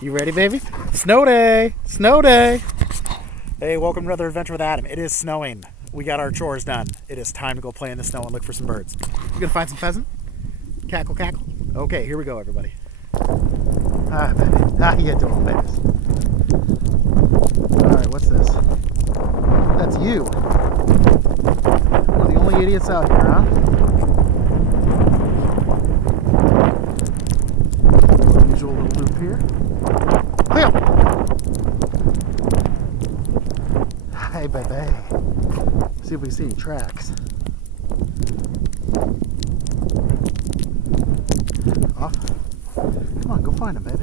You ready, baby? Snow day! Snow day! Hey, welcome to another adventure with Adam. It is snowing. We got our chores done. It is time to go play in the snow and look for some birds. You gonna find some pheasant? Cackle, cackle. Okay, here we go, everybody. Ah, baby. How you doing, babies? Alright, what's this? That's you. We're the only idiots out here, huh? Usual little loop here. Cleo! Hey, baby. See if we see any tracks. Off. Come on, go find them, babe.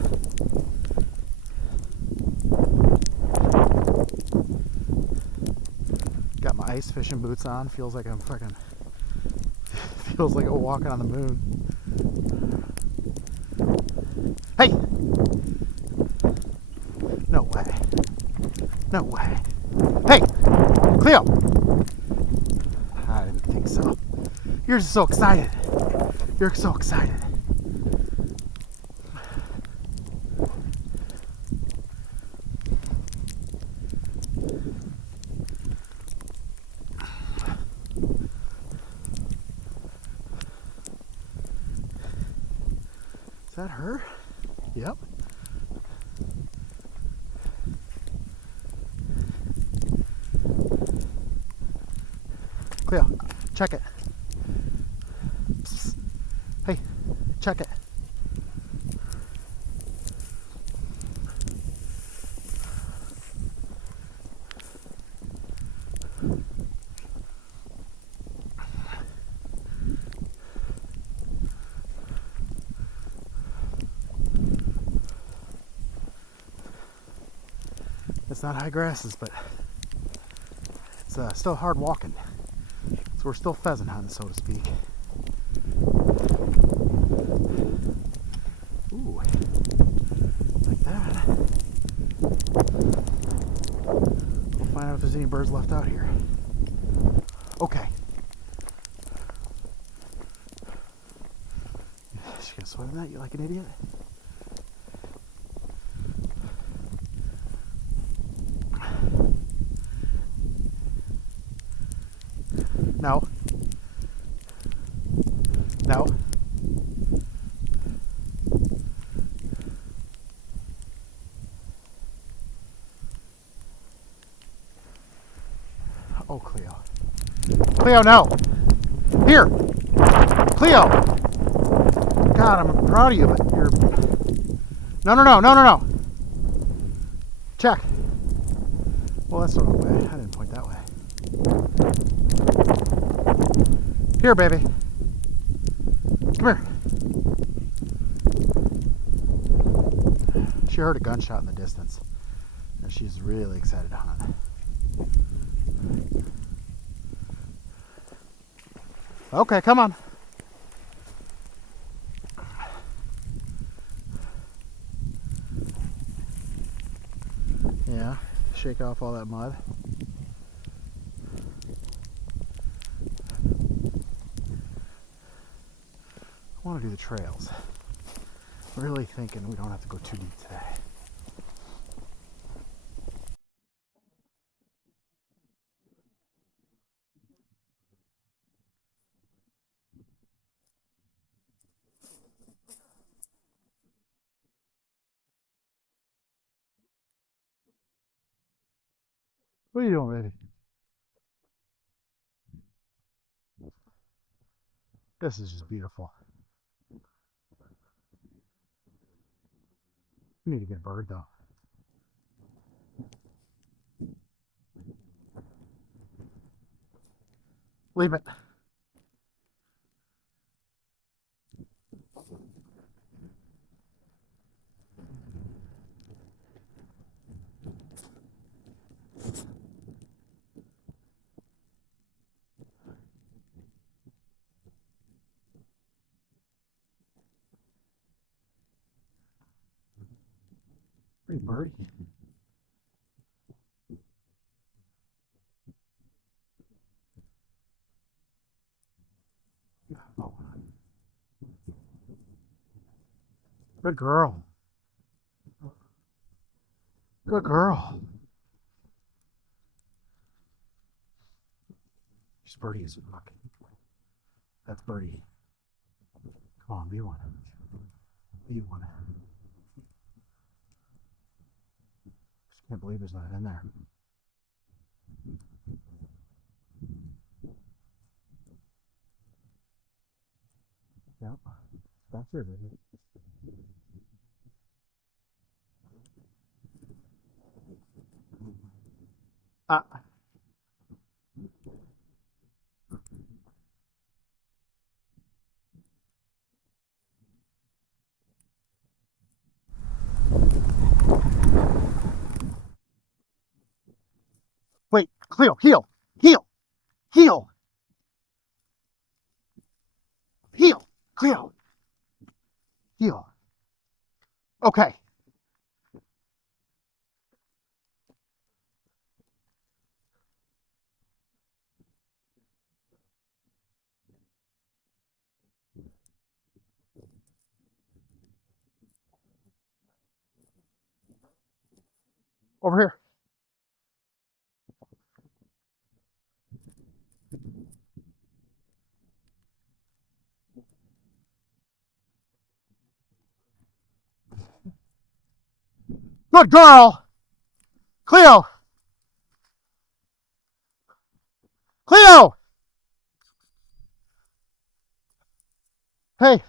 Got my ice fishing boots on. Feels like I'm fucking. Feels like I'm walking on the moon. Hey! No way. No way. Hey! Cleo! I didn't think so. You're just so excited. You're so excited. Is that her? Yep. Cleo, check it. Psst. Hey, check it. It's not high grasses, but it's still hard walking. So we're still pheasant hunting, so to speak. Ooh, like that. We'll find out if there's any birds left out here. Okay. She gonna swim that? You like an idiot? No. No. Oh, Cleo. Cleo, no! Here! Cleo! God, I'm proud of you, but you're... No, no, no, no, no, no! Check. Well, that's the wrong way. I didn't point that way. Here, baby. Come here. She heard a gunshot in the distance, and she's really excited to hunt. Okay, come on. Yeah, shake off all that mud. I want to do the trails. Really thinking we don't have to go too deep today. What are you doing, baby? This is just beautiful. We need to get a bird, though. Leave it. Pretty birdie. Oh, good girl. Good girl. She's Birdie as fuck. That's Birdie. Come on, be one. Be one. Just can't believe there's nothing in there. Yep. That's here, baby. Wait, Cleo, heel, heel, heel, heel, Cleo, heel. Okay. Over here. Good girl. Cleo. Cleo. Hey,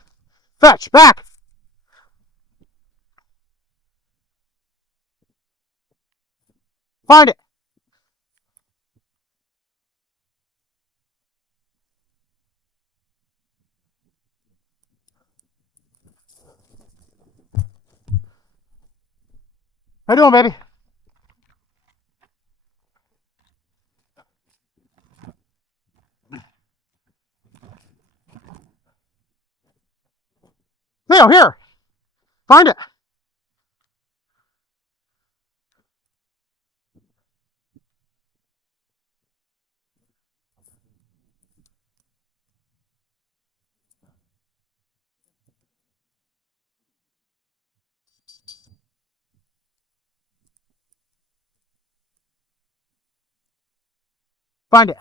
fetch, back. Find it. How you doing, baby? Cleo, here. Find it. Find it.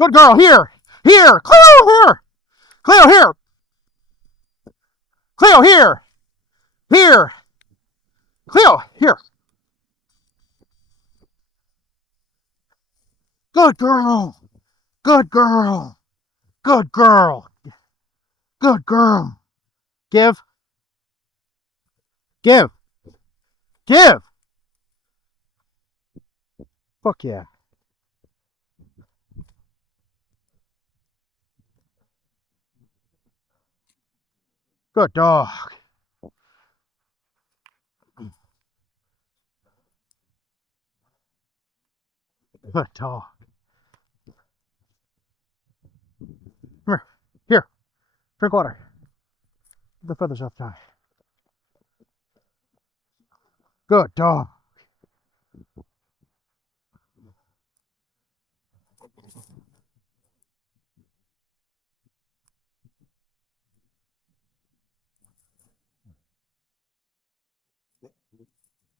Good girl, here. Here. Cleo, here. Cleo, here. Cleo, here. Here. Cleo, here. Good girl. Good girl. Good girl. Good girl. Give. Give. Give. Fuck yeah. Good dog. Good dog. Come here. Here. Drink water. Get the feathers off tie. Good dog.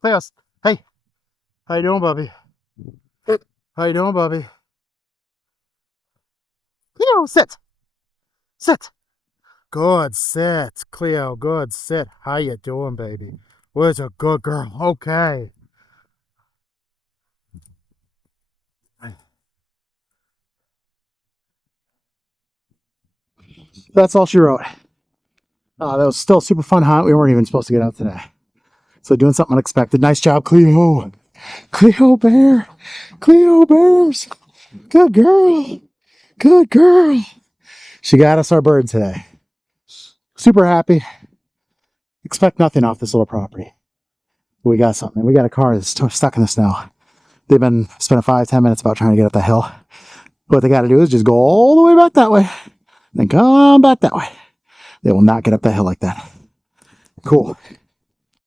Cleos. Hey. How you doing, Bubby? How you doing, Bubby? Cleo, sit. Sit. Good sit, Cleo. Good sit. How you doing, baby? Where's a good girl? Okay. That's all she wrote. That was still a super fun hunt. We weren't even supposed to get out today. So doing something unexpected. Nice job, Cleo. Cleo bear. Cleo bears. Good girl. Good girl. She got us our bird today. Super happy. Expect nothing off this little property. We got something. We got a car that's stuck in the snow. They've been spending 5-10 minutes about trying to get up the hill. What they got to do is just go all the way back that way. Then come back that way. They will not get up that hill like that. Cool.